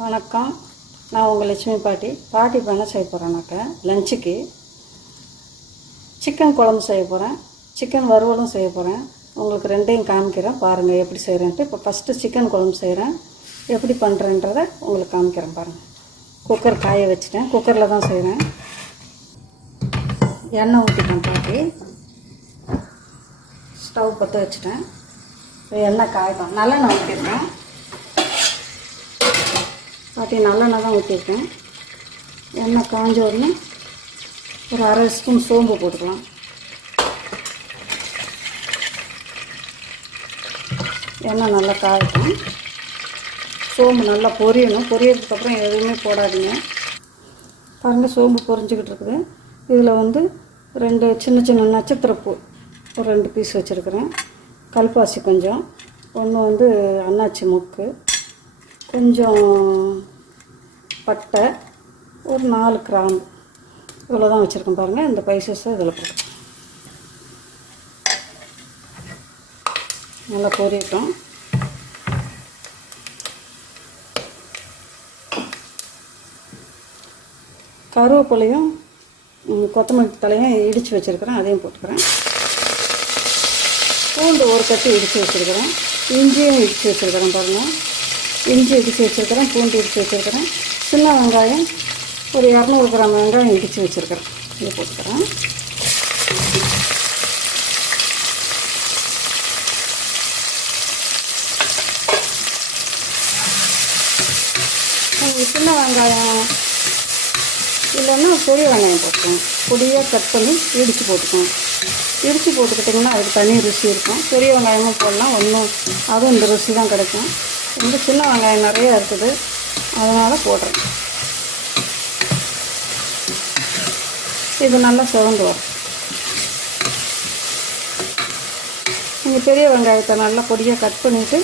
வணக்கம். நான் உங்கள் லட்சுமி பாட்டி. பாட்டி பண்ண செய்ய போகிறேன்னாக்கா லஞ்சுக்கு சிக்கன் குழம்பு செய்ய போகிறேன் சிக்கன் வறுவலும் செய்ய போகிறேன் உங்களுக்கு ரெண்டையும் காமிக்கிறேன். பாருங்கள் எப்படி செய்கிறேன்ட்டு இப்போ ஃபஸ்ட்டு சிக்கன் குழம்பு செய்கிறேன் எப்படி பண்ணுறேன்றதை உங்களுக்கு காமிக்கிறேன் பாருங்கள் குக்கர் காய வச்சுட்டேன். குக்கரில் தான் செய்கிறேன் எண்ணெய் ஊற்றிட்டேன் பாட்டி. ஸ்டவ் பற்ற வச்சுட்டேன். எண்ணெய் காயட்டும். நல்லெண்ணெய் ஊற்றிருக்கேன் பாட்டி நல்லெண்ணெய் தான் ஊற்றிருக்கேன் எண்ணெய் காஞ்ச உடனே ஒரு அரை ஸ்பூன் சோம்பு போட்டுக்கலாம். எண்ணெய் நல்லா காயட்டும். சோம்பு நல்லா பொரியணும். பொரியறதுக்கப்புறம் எதுவுமே போடாதீங்க. பாருங்கள் சோம்பு பொரிஞ்சுக்கிட்டு இருக்குது. இதில் வந்து ரெண்டு சின்ன சின்ன நட்சத்திரப்பூ ஒரு ரெண்டு பீஸ் வச்சுருக்கிறேன். கல்பாசி கொஞ்சம். ஒன்று வந்து அன்னாச்சி முக்கு. கொஞ்சம் பட்டை ஒரு நாலு கிராம்பு. இவ்வளோ தான் வச்சுருக்கேன் பாருங்கள் இந்த பைசஸை இதில் போட்டு நல்லா பொரியட்டும். கருவேப்பிலையும் கொத்தமல்லி தலையும் இடித்து வச்சுருக்கிறேன். அதையும் போட்டுக்கிறேன். பூண்டு ஒரு கட்டி இடித்து வச்சுருக்கிறேன். இஞ்சியும் இடித்து வச்சுருக்கிறேன் பாருங்கள் இஞ்சி இடித்து வச்சுருக்கிறேன். பூண்டு இடித்து வச்சுருக்கிறேன். சின்ன வெங்காயம் ஒரு இரநூறு கிராம் வெங்காயம் இடித்து வச்சுருக்கிறேன். இதை போட்டுக்கிறேன். சின்ன வெங்காயம் இல்லைன்னா பெரிய வெங்காயம் போட்டுக்கோங்க பொடியாக கட் பண்ணி இடித்து போட்டுக்கோங்க இடித்து போட்டுக்கிட்டிங்கன்னா அதுக்கு தனி ருசி இருக்கும். பெரிய வெங்காயமும் போடலாம். ஒன்றும் அதுவும் இந்த ருசி தான் கிடைக்கும். இந்த சின்ன வெங்காயம் நிறையா இருக்குது. அதனால் போடுறேன். இது நல்லா சிவந்து வரும். நீங்கள் பெரிய வெங்காயத்தை நல்லா பொடியாக கட் பண்ணிவிட்டு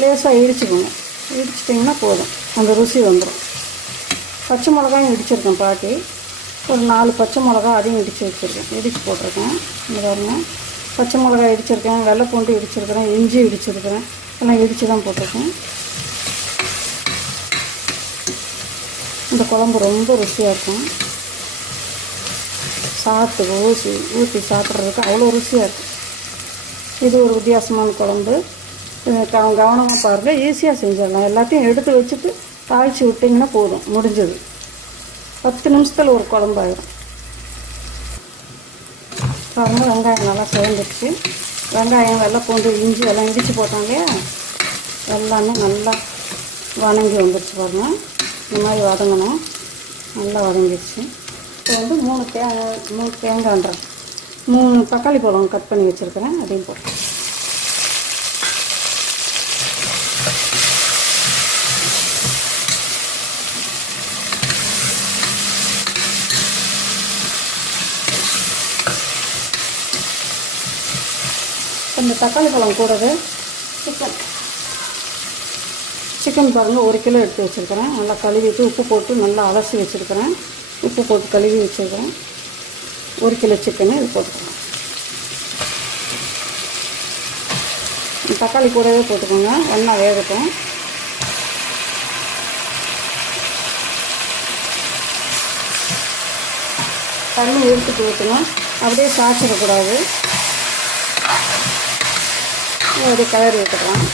லேசாக இடிச்சுக்கோங்க. இடிச்சிட்டிங்கன்னா போதும். அந்த ருசி வந்துடும் பச்சை மிளகாயும் இடிச்சிருக்கேன் பாட்டி. ஒரு நாலு பச்சை மிளகா அதையும் இடித்து வச்சுருக்கேன். இடித்து போட்டிருக்கேன். இங்கே பாருங்க. பச்சை மிளகாய் இடிச்சிருக்கேன். வெள்ளை பூண்டு இடிச்சிருக்கிறேன். இஞ்சி இடிச்சிருக்கிறேன். எல்லாம் இடித்து தான் போட்டிருக்கேன். இந்த குழம்பு ரொம்ப ருசியாக இருக்கும். சாப்பிட்டு ஊசி ஊற்றி சாப்பிட்றதுக்கு அவ்வளோ ருசியாக இருக்கும். இது ஒரு வித்தியாசமான குழம்பு. இது கவனமாக பாருங்கள் ஈஸியாக செஞ்சிடலாம். எல்லாத்தையும் எடுத்து வச்சுட்டு காய்ச்சி விட்டிங்கன்னா போதும். முடிஞ்சது. பத்து நிமிஷத்தில் ஒரு குழம்பாயிடும் பாருங்க வெங்காயம் நல்லா சேர்ந்துருச்சு. வெங்காயம் வெள்ளை பூண்டு இஞ்சி எல்லாம் இடித்து போட்டாங்க எல்லாமே நல்லா வணங்கி வந்துருச்சு பாருங்கள் இந்த மாதிரி வதங்கணும். நல்லா வதங்கிடுச்சு. இப்போ வந்து மூணு தே மூணு தேங்காய்ன்றேன் மூணு தக்காளி பழம் கட் பண்ணி வச்சுருக்கிறேன். அதையும் போட்டு. இந்த தக்காளி பழம் கூடவே சிக்கன் சிக்கன் பாருங்கள் ஒரு கிலோ எடுத்து வச்சுருக்கிறேன். நல்லா கழுவிட்டு உப்பு போட்டு நல்லா அலசி வச்சுருக்கிறேன். உப்பு போட்டு கழுவி வச்சுருக்கிறேன். ஒரு கிலோ சிக்கனு இது போட்டுக்கலாம் தக்காளி கூடவே போட்டுக்கோங்க. எண்ணெய் வேகட்டும். தண்ணி எடுத்துட்டு ஊற்றணும் அப்படியே சாய்ச்சிடக்கூடாது. அப்படியே கலர் ஊற்றுக்கலாம்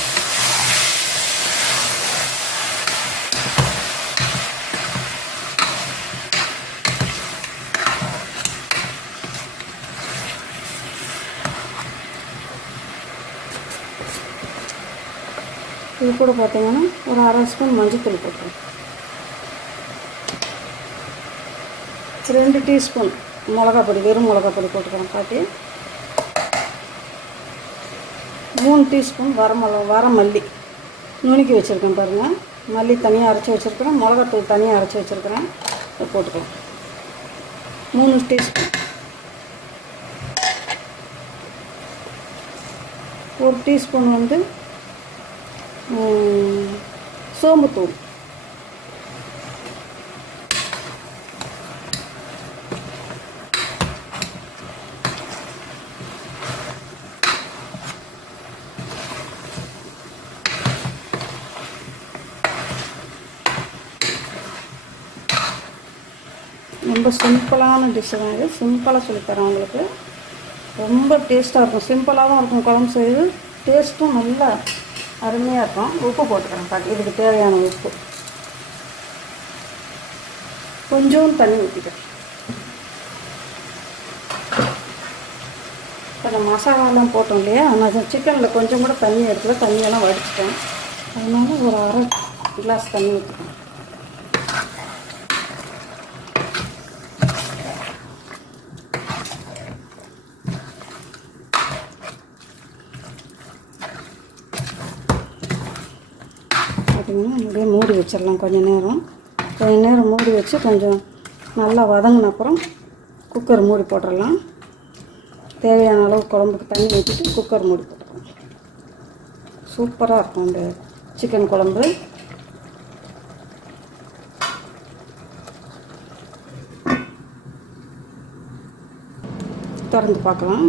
இது கூட பார்த்தீங்கன்னா ஒரு அரை ஸ்பூன் மஞ்சத்தூள் போட்டுருவோம் ரெண்டு டீஸ்பூன் மிளகாப் பொடி வெறும் மிளகாப்பொடி போட்டுக்கிறேன் பாட்டி மூணு டீஸ்பூன் வர மிளகா வர மல்லி நுணுக்கி வச்சுருக்கேன் பாருங்கள் மல்லி தனியாக அரைச்சி வச்சுருக்கிறேன். மிளகாத்தூள் தனியாக அரைச்சி வச்சுருக்கிறேன். இதை போட்டுக்கலாம். மூணு டீஸ்பூன். ஒரு டீஸ்பூன் வந்து சோம்புத்தூள் ரொம்ப சிம்பிளான டிஷ்ஷு தான் இது. சிம்பிளாக சொல்லித்தரேன் உங்களுக்கு. ரொம்ப டேஸ்ட்டாக இருக்கும். சிம்பிளாகவும் இருக்கும். குழம்பு செய்து டேஸ்ட்டும் நல்லா அருமையாக இருக்கும். உப்பு போட்டுக்கிறேன் பாட்டி இதுக்கு தேவையான உப்பு. கொஞ்சம் தண்ணி ஊற்றிக்கிறேன் இப்போ நம்ம மசாலாலாம் போட்டோம் இல்லையா? நான் சிக்கனில் கொஞ்சம் கூட தண்ணி எடுக்கல. தண்ணியெல்லாம் வடிச்சிட்டேன். அதனால ஒரு அரை கிளாஸ் தண்ணி ஊற்றிக்கிறேன் பார்த்தீங்கன்னா அப்படியே மூடி வச்சிடலாம் கொஞ்சம் நேரம். கொஞ்சம் நேரம் மூடி வச்சு கொஞ்சம் நல்லா வதங்கின அப்புறம் குக்கர் மூடி போட்டுடலாம். தேவையான அளவு குழம்புக்கு தண்ணி ஊற்றிட்டு குக்கர் மூடி போட்டுடலாம் சூப்பராக இருக்கும் இந்த சிக்கன் குழம்பு. திறந்து பார்க்கலாம்.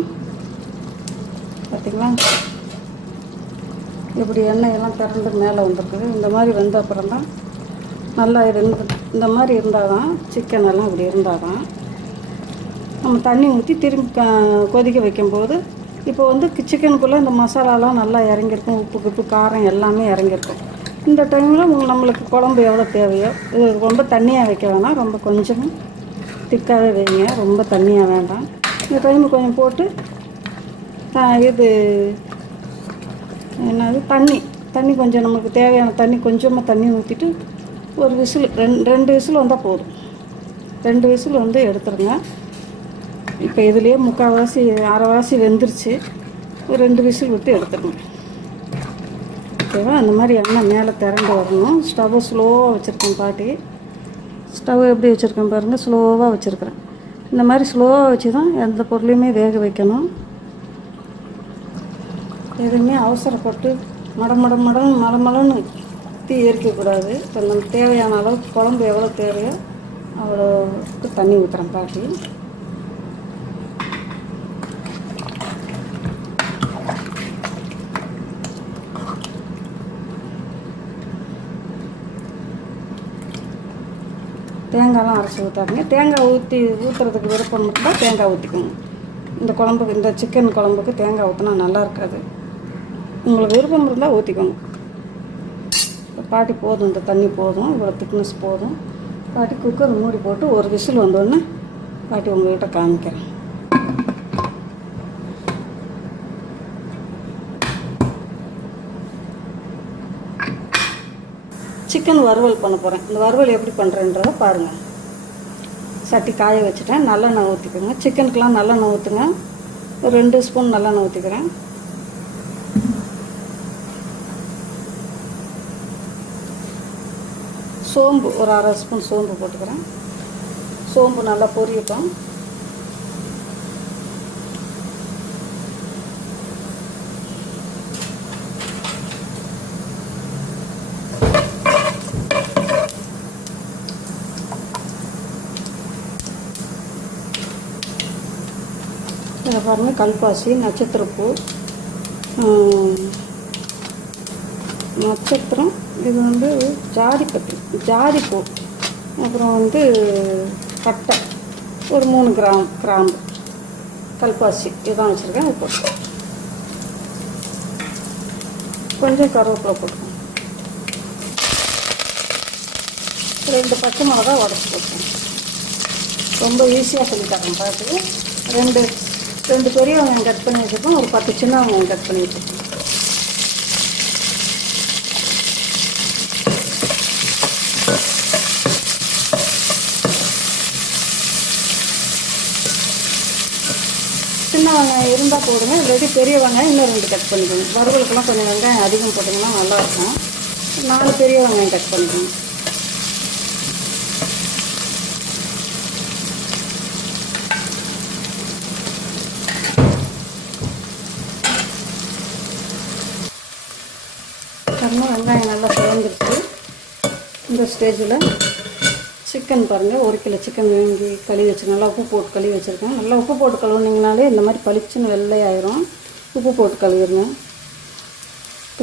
பார்த்தீங்களா இப்படி எண்ணெயெல்லாம் திறந்து மேலே வந்துருக்குது. இந்த மாதிரி வந்த அப்புறம் தான் நல்லா இருந்து இந்த மாதிரி இருந்தால் தான் சிக்கன் எல்லாம் இப்படி இருந்தால் தான் நம்ம தண்ணி ஊற்றி திரும்பி க- கொதிக்க வைக்கும்போது இப்போ வந்து சிக்கனுக்குள்ளே இந்த மசாலாலாம் நல்லா இறங்கியிருக்கும். உப்பு உப்பு காரம் எல்லாமே இறங்கியிருக்கும். இந்த டைமில் நம்மளுக்கு குழம்பு எவ்வளோ தேவையோ இது ரொம்ப தண்ணியாக வைக்க வேணாம். ரொம்ப கொஞ்சம் திக்காகவே வைங்க. ரொம்ப தண்ணியாக வேண்டாம். இந்த டைமு கொஞ்சம் போட்டு இது என்னது? தண்ணி. தண்ணி கொஞ்சம் நமக்கு தேவையான தண்ணி கொஞ்சமாக தண்ணி ஊற்றிட்டு ஒரு விசில் ரெண்டு ரெண்டு விசில் வந்தால் போதும். ரெண்டு விசில் வந்து எடுத்துருங்க. இப்போ இதுலேயே முக்கால்வாசி அரைவாசி வெந்துருச்சு. ஒரு ரெண்டு விசில் விட்டு எடுத்துருங்க. ஓகேவா? அந்த மாதிரி எண்ணெய் மேலே திரண்டு வரணும். ஸ்டவ்வை ஸ்லோவாக வச்சுருக்கேன் பாட்டி. ஸ்டவ் எப்படி வச்சுருக்கேன் பாருங்கள் ஸ்லோவாக வச்சுருக்குறேன். இந்த மாதிரி ஸ்லோவாக வச்சு தான் எந்த பொருளையுமே வேக வைக்கணும். எதுவுமே அவசரப்பட்டு மட மடம் மடம் மட தீ எரிக்கக்கூடாது. இப்போ நம்ம தேவையான அளவுக்கு குழம்பு எவ்வளோ தேவையோ அவ்வளோக்கு தண்ணி ஊற்றுறேன் பாட்டி. தேங்காய்லாம் அரைச்சி ஊற்றாதீங்க தேங்காய் ஊற்றி ஊற்றுறதுக்கு விருப்பம் மட்டும்தான் தேங்காய் ஊற்றிக்கணும் இந்த குழம்புக்கு இந்த சிக்கன் குழம்புக்கு தேங்காய் ஊற்றினா நல்லா இருக்காது. உங்களுக்கு விருப்பம் இருந்தால் ஊற்றிக்கோங்க பாட்டி போதும் இந்த தண்ணி போதும் இவ்வளோ திக்னஸ் போதும். பாட்டி குக்கர் மூடி போட்டு ஒரு விசில் வந்தோடனே பாட்டி உங்கள்கிட்ட காமிக்கிறேன். சிக்கன் வறுவல் பண்ண போகிறேன் இந்த வறுவல் எப்படி பண்ணுறேன்றதை பாருங்கள் சட்டி காய வச்சுட்டேன். நல்லெண்ணெய் ஊற்றிக்கோங்க சிக்கனுக்கெலாம் நல்லெண்ணெய் ஊற்றுங்க ஒரு ரெண்டு ஸ்பூன் நல்லெண்ணெய் ஊற்றிக்கிறேன் சோம்பு ஒரு அரை ஸ்பூன் சோம்பு போட்டுக்கிறேன். சோம்பு நல்லா பொரியட்டும். இதை பாருங்கள் கல்பாசி நட்சத்திரப்பூ நட்சத்திரம். இது வந்து ஜாதிப்பட்டி. ஜாதிப்பூ அப்புறம் வந்து பட்டை. ஒரு மூணு கிராம் கிராம்பு. கல்பாசி. இதான் வச்சுருக்கேன் அது போட்டு. கொஞ்சம் கருவேப்பிலை போட்டுக்கோங்க. ரெண்டு பச்சை மிளகா உடச்சி போட்டுக்கோங்க. ரொம்ப ஈஸியாக சொல்லி பார்த்து ரெண்டு ரெண்டு பெரிய வெங்காயம் கட் பண்ணி வச்சுருக்கோம் ஒரு பத்து சின்ன வெங்காயம் கட் பண்ணி வச்சுருக்கோம் சின்ன வெங்காயம் இருந்தால் போடுங்க இல்லாட்டி பெரிய வெங்காயம் இன்னும் ரெண்டு கட் பண்ணிக்கோங்க. வறுவலுக்கெல்லாம் கொஞ்சம் வெங்காயம் அதிகம் போட்டிங்கன்னா நல்லாயிருக்கும். நாலு பெரிய வெங்காயம் கட் பண்ணிக்கோங்க. பாருங்கள் வெங்காயம் நல்லா குழந்துருச்சு இந்த ஸ்டேஜில் சிக்கன் பாருங்கள் ஒரு கிலோ சிக்கன் வாங்கி கழுவி வச்சு நல்லா உப்பு போட்டு கழுவி வச்சுருக்கேன். நல்லா உப்பு போட்டு கழுவுனீங்கனாலே இந்த மாதிரி பளிச்சுன்னு வெள்ளையாயிரும். உப்பு போட்டு கழுவிடுங்க.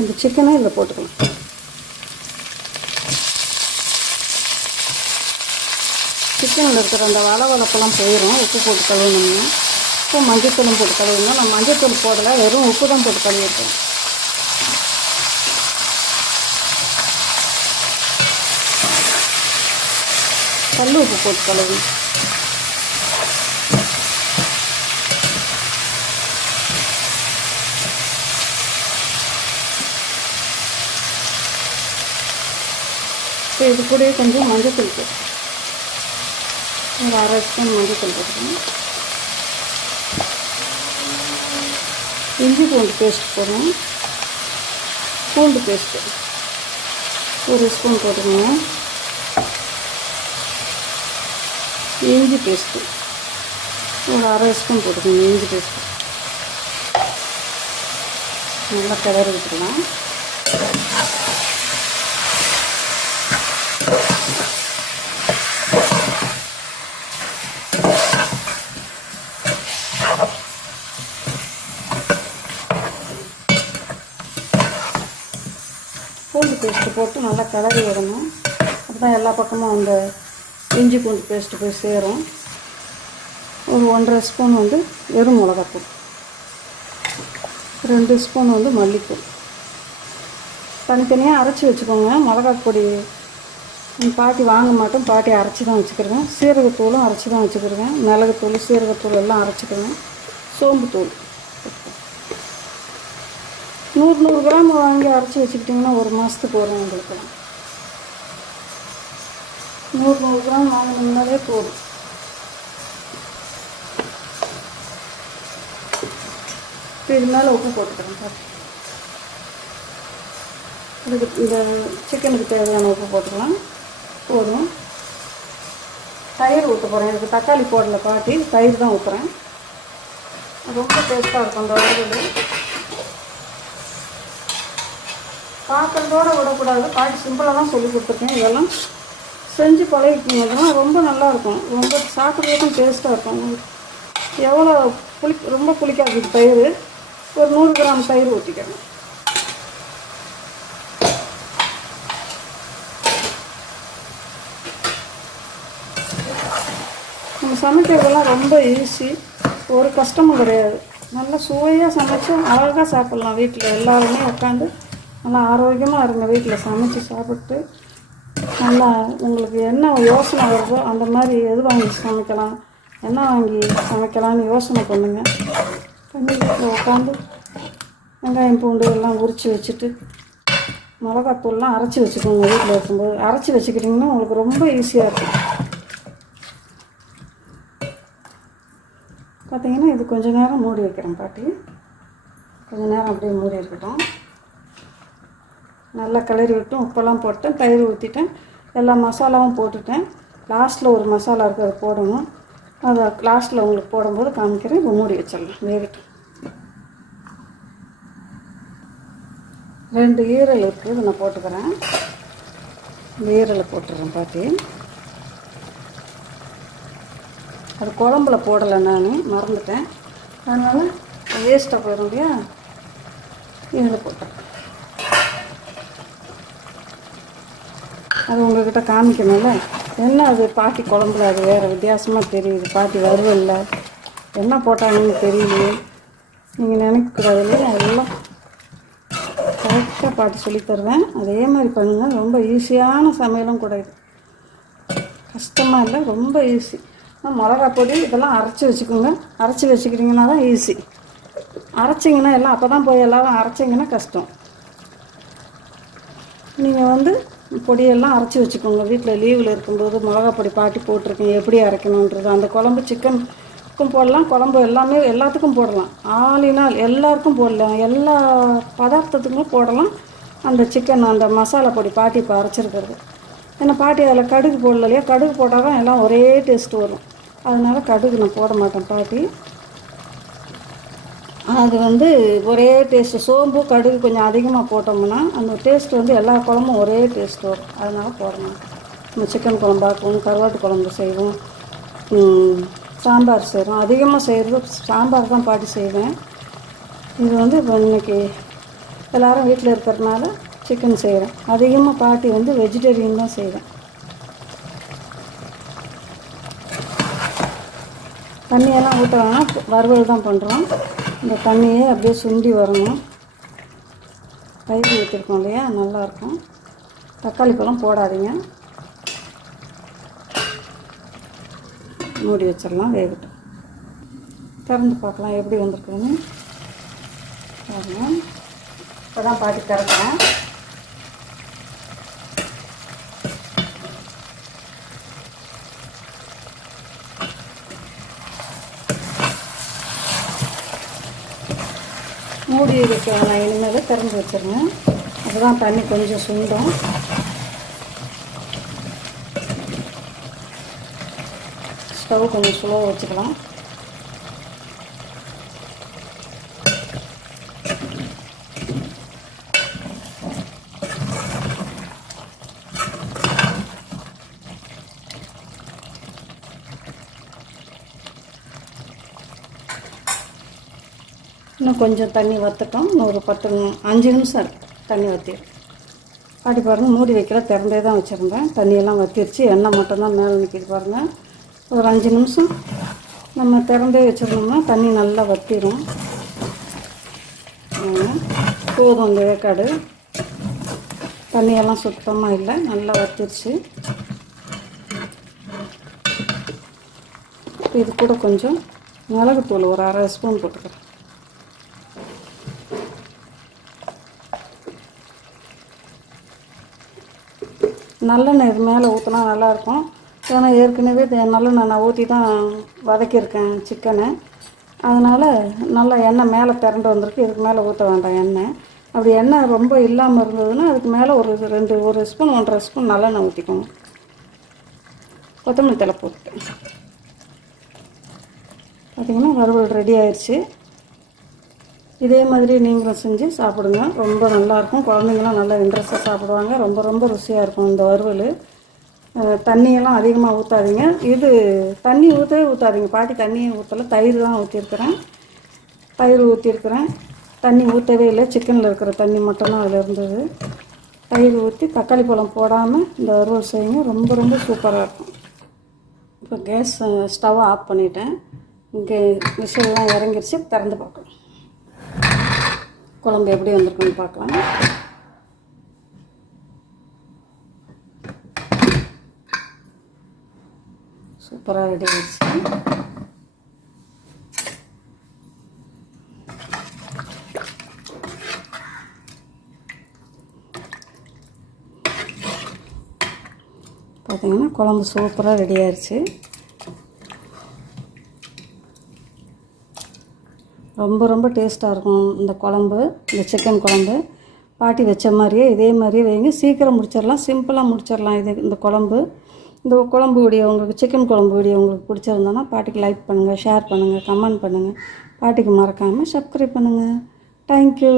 இந்த சிக்கனை இதில் போட்டுக்கலாம். சிக்கனில் இருக்கிற அந்த வள வளப்பெல்லாம் போயிடும் உப்பு போட்டு கழுவுனோம்னா. இப்போ மஞ்சத்தூளும் போட்டு கழுவுணும் நான் மஞ்சத்தூள் போடலை. வெறும் உப்பு தான் போட்டு கழுவிட்டேன் கல் உப்பு போட்டு கழுவணும் இப்போ இது கூட கொஞ்சம் மஞ்சத்தூள் போட்டு. ஒரு அரை ஸ்பூன் மஞ்சத்தூள் போட்டுக்கணும். இஞ்சி பூண்டு பேஸ்ட் போடணும். பூண்டு பேஸ்ட்டு. ஒரு ஸ்பூன் போட்டுக்கணும் இஞ்சி பேஸ்ட்டு. ஒரு அரை ஸ்பூன் போட்டுக்கோங்க இஞ்சி பேஸ்ட்டு. நல்லா கிளறி விட்டுக்கலாம் பூண்டு பேஸ்ட்டு போட்டு நல்லா கிளறி விடணும். அப்போ தான் எல்லா பக்கமும் அந்த இஞ்சி பூண்டு பேஸ்ட்டு போய் சேரும். ஒரு ஒன்றரை ஸ்பூன் வந்து வெறும் மிளகாத்தூள். ரெண்டு ஸ்பூன் வந்து மல்லித்தூள். தனித்தனியாக அரைச்சி வச்சுக்கோங்க. மிளகாய் பொடி பாட்டி வாங்க மாட்டோம் பாட்டி அரைச்சி தான் வச்சுக்கிருவேன் சீரகத்தூளும் அரைச்சி தான் வச்சுக்கிருவேன் மிளகுத்தூள் சீரகத்தூள் எல்லாம் அரைச்சிக்கிருவேன் சோம்புத்தூள். நூறு நூறு கிராம் வாங்கி அரைச்சி வச்சுக்கிட்டிங்கன்னா ஒரு மாதத்துக்கு வரும் உங்களுக்குலாம் நூறுநூறு கிராம் வாங்கினீங்கனாலே போதும். இப்போ இது மேலே உப்பு போட்டுக்கிறேன் சார். இதுக்கு இந்த சிக்கனுக்கு தேவையான உப்பு போட்டுக்கலாம். போதும். தயிர் ஊற்ற போகிறேன் இதுக்கு தக்காளி போடல பாட்டி. தயிர் தான் ஊற்றுறேன் ரொம்ப டேஸ்ட்டாக இருக்கும் அந்த வறுதல் பார்க்கறதோட விடக்கூடாது. பாட்டி சிம்பிளாக தான் சொல்லி கொடுத்துருக்கேன். இதெல்லாம் செஞ்சு பழகிக்கிங்கன்னா ரொம்ப நல்லாயிருக்கும். ரொம்ப சாப்பிட்றதுக்கும் டேஸ்ட்டாக இருக்கும். எவ்வளோ புளி ரொம்ப புளிக்காது தயிர். ஒரு நூறு கிராம் தயிர் ஊற்றிக்கணும் நம்ம சமைக்கிறதெல்லாம் ரொம்ப ஈஸி ஒரு கஷ்டமும் கிடையாது. நல்லா சுவையாக சமைச்சு அழகாக சாப்பிட்லாம் வீட்டில். எல்லாருமே உட்காந்து நல்லா ஆரோக்கியமாக இருங்க வீட்டில். சமைச்சு சாப்பிட்டு நல்லா உங்களுக்கு என்ன யோசனை வருதோ அந்த மாதிரி எது வாங்கி சமைக்கலாம்? என்ன வாங்கி சமைக்கலாம்னு யோசனை பண்ணுங்கள் பண்ணி வீட்டில் உட்காந்து வெங்காயம் பூண்டு எல்லாம் உரித்து வச்சுட்டு மிளகாத்தூள்லாம் அரைச்சி வச்சுக்கோங்க வீட்டில் இருக்கும்போது. அரைச்சி வச்சுக்கிட்டிங்கன்னா உங்களுக்கு ரொம்ப ஈஸியாக இருக்கும். பார்த்தீங்கன்னா இது கொஞ்ச நேரம் மூடி வைக்கிறேன் பாட்டி. கொஞ்ச நேரம் அப்படியே மூடி இருக்கட்டும். நல்லா கிளறி விட்டு உப்பெல்லாம் போட்டேன் தயிர் ஊற்றிட்டேன் எல்லா மசாலாவும் போட்டுட்டேன். லாஸ்ட்டில் ஒரு மசாலா இருக்குது அதை போடணும். அதை லாஸ்ட்டில் உங்களுக்கு போடும்போது காமிக்கிறேன். இப்போ மூடி வச்சிடலாம் வேகட்டும். ரெண்டு ஈரல் இருக்குது இதை நான் போட்டுக்கிறேன். இந்த ஈரலை போட்டுடுறேன் பாட்டி. அது குழம்புல போடலை நான் மறந்துட்டேன். அதனால் வேஸ்ட்டாக போயிடும் இல்லையா? இதில் போட்டேன் அது உங்கள்கிட்ட காமிக்கணும்ல? என்ன அது பாட்டி குழம்புல அது வேறு வித்தியாசமாக தெரியுது? பாட்டி வருவல்ல என்ன போட்டாங்கன்னு தெரியலையே. நீங்கள் நினைக்கக்கூடாது இல்லையா எல்லாம் கரெக்டாக பாட்டி சொல்லித்தருவேன் அதே மாதிரி பண்ணுங்கள் ரொம்ப ஈஸியான சமையலும் கூட இது. கஷ்டமாக இல்லை ரொம்ப ஈஸி மிளகா பொடி இதெல்லாம் அரைச்சி வச்சுக்கோங்க. அரைச்சி வச்சுக்கிட்டிங்கன்னா தான் ஈஸி அரைச்சிங்கன்னா எல்லாம் அப்போ தான் போய் எல்லாரும் அரைச்சிங்கன்னா கஷ்டம். நீங்கள் வந்து பொடியெல்லாம் அரைச்சி வச்சுக்கோங்க. வீட்டில் லீவில் இருக்கும்போது மிளகா பொடி பாட்டி போட்டிருக்கேன். எப்படி அரைக்கணுன்றது அந்த குழம்பு சிக்கனுக்கும் போடலாம். குழம்பு எல்லாமே எல்லாத்துக்கும் போடலாம். ஆளினால் எல்லாருக்கும் போடலாம். எல்லா பதார்த்தத்துக்கும் போடலாம். அந்த சிக்கன் அந்த மசாலா பொடி பாட்டி இப்போ அரைச்சிருக்கிறது. ஏன்னா பாட்டி அதில் கடுகு போடல இல்லையா கடுகு போட்டால் தான் எல்லாம் ஒரே டேஸ்ட் வரும். அதனால் கடுகு நான் போட மாட்டேன் பாட்டி. அது வந்து ஒரே டேஸ்ட்டு சோம்பு கடுகு கொஞ்சம் அதிகமாக போட்டோம்னா அந்த டேஸ்ட் வந்து எல்லா குழம்பும் ஒரே டேஸ்ட் வரும். அதனால் போடணும். நம்ம சிக்கன் குழம்பாக்குவோம் கருவாட்டு குழம்பு செய்வோம். சாம்பார் செய்கிறோம் அதிகமாக செய்கிறது சாம்பார் தான் பாட்டி செய்வேன். இது வந்து இப்போ இன்னைக்கு எல்லோரும் வீட்டில் இருக்கிறதுனால சிக்கன் செய்கிறேன் அதிகமாக பாட்டி வந்து வெஜிடேரியன் தான் செய்வேன். தண்ணியெல்லாம் ஊற்றுறாங்கன்னா வறுவல் தான் பண்ணுறோம் இந்த தண்ணியே அப்படியே சுண்டி வரணும். பயிர் ஊற்றிருக்கோம் இல்லையா? நல்லாயிருக்கும். தக்காளி பழம் போடாதீங்க. மூடி வச்சிடலாம் வேகட்டும். திறந்து பார்க்கலாம் எப்படி வந்திருக்குதுன்னு. பாருங்க. இப்போ தான் பாட்டி திறக்கிறேன். மூடி வைக்க வேணாம் இனிமேல் திறந்து வச்சிருங்க அதுதான் தண்ணி கொஞ்சம் சுண்டும். ஸ்டவ் கொஞ்சம் ஸ்லோவாக வச்சுக்கலாம். இன்னும் கொஞ்சம் தண்ணி வற்றட்டும் ஒரு பத்து அஞ்சு நிமிஷம் தண்ணி வற்றிடும் அப்படி பாருங்கள் மூடி வைக்கல திறந்தே தான் வச்சுருந்தேன். தண்ணியெல்லாம் வற்றிருச்சு எண்ணெய் மட்டும்தான் மேலே நிற்கிது பாருங்கள் ஒரு அஞ்சு நிமிஷம் நம்ம திறந்தே வச்சிருந்தோம்னா தண்ணி நல்லா வற்றிடும் போதும் இந்த வேக்காடு தண்ணியெல்லாம் சுத்தமாக இல்லை. நல்லா வற்றிருச்சு இது கூட கொஞ்சம் மிளகுத்தூள் ஒரு அரை ஸ்பூன் போட்டுக்கிறேன். நல்லெண்ணெய் இது மேலே ஊற்றினா நல்லாயிருக்கும். ஏன்னா ஏற்கனவே நல்லெண்ணெய் நான் ஊற்றி தான் வதக்கியிருக்கேன் சிக்கனை. அதனால் நல்லா எண்ணெய் மேலே திரண்டு வந்திருக்கு. இதுக்கு மேலே ஊற்ற வேண்டாம் எண்ணெய். அப்படி எண்ணெய் ரொம்ப இல்லாமல் இருந்ததுன்னா அதுக்கு மேலே ஒரு ரெண்டு ஒரு ஸ்பூன் ஒன்றரை ஸ்பூன் நல்லெண்ணெய் ஊற்றிக்கணும் கொத்தமல்லி தலை போட்டு பார்த்திங்கன்னா வறுவல் ரெடி ஆயிடுச்சு. இதே மாதிரி நீங்களும் செஞ்சு சாப்பிடுங்க. ரொம்ப நல்லாயிருக்கும் குழந்தைங்களாம் நல்லா இன்ட்ரெஸ்ட்டாக சாப்பிடுவாங்க. ரொம்ப ரொம்ப ருசியாக இருக்கும் இந்த வறுவல். தண்ணியெல்லாம் அதிகமாக ஊற்றாதீங்க இது தண்ணி ஊற்றவே ஊற்றாதீங்க பாட்டி தண்ணியை ஊற்றல தயிர் தான் ஊற்றிருக்கிறேன் தயிர் ஊற்றிருக்கிறேன் தண்ணி ஊற்றவே இல்லை. சிக்கனில் இருக்கிற தண்ணி மட்டும்தான் அதில் இருந்தது. தயிர் ஊற்றி தக்காளி பழம் போடாமல் இந்த வறுவல் செய்யுங்க. ரொம்ப ரொம்ப சூப்பராக இருக்கும். இப்போ கேஸ் ஸ்டவ்வை ஆஃப் பண்ணிட்டேன். இங்கே விஷயம்லாம் இறங்கிருச்சு. திறந்து பார்க்கலாம். குழம்பு எப்படி வந்திருக்குன்னு பார்க்கலாம். சூப்பராக ரெடி ஆயிடுச்சு. பார்த்தீங்கன்னா குழம்பு சூப்பராக ரெடி ஆயிடுச்சு. ரொம்ப ரொம்ப டேஸ்ட்டாக இருக்கும் இந்த குழம்பு இந்த சிக்கன் குழம்பு. பாட்டி வச்ச மாதிரியே இதே மாதிரியே வைங்க. சீக்கிரம் முடிச்சிடலாம் சிம்பிளாக முடிச்சிடலாம் இது இந்த குழம்பு. இந்த குழம்பு வீடியோ உங்களுக்கு சிக்கன் குழம்பு வீடியோ உங்களுக்கு பிடிச்சிருந்தோன்னா பாட்டிக்கு லைக் பண்ணுங்கள் ஷேர் பண்ணுங்கள் கமெண்ட் பண்ணுங்கள் பாட்டிக்கு மறக்காமல் சப்ஸ்கிரைப் பண்ணுங்கள் தேங்க்யூ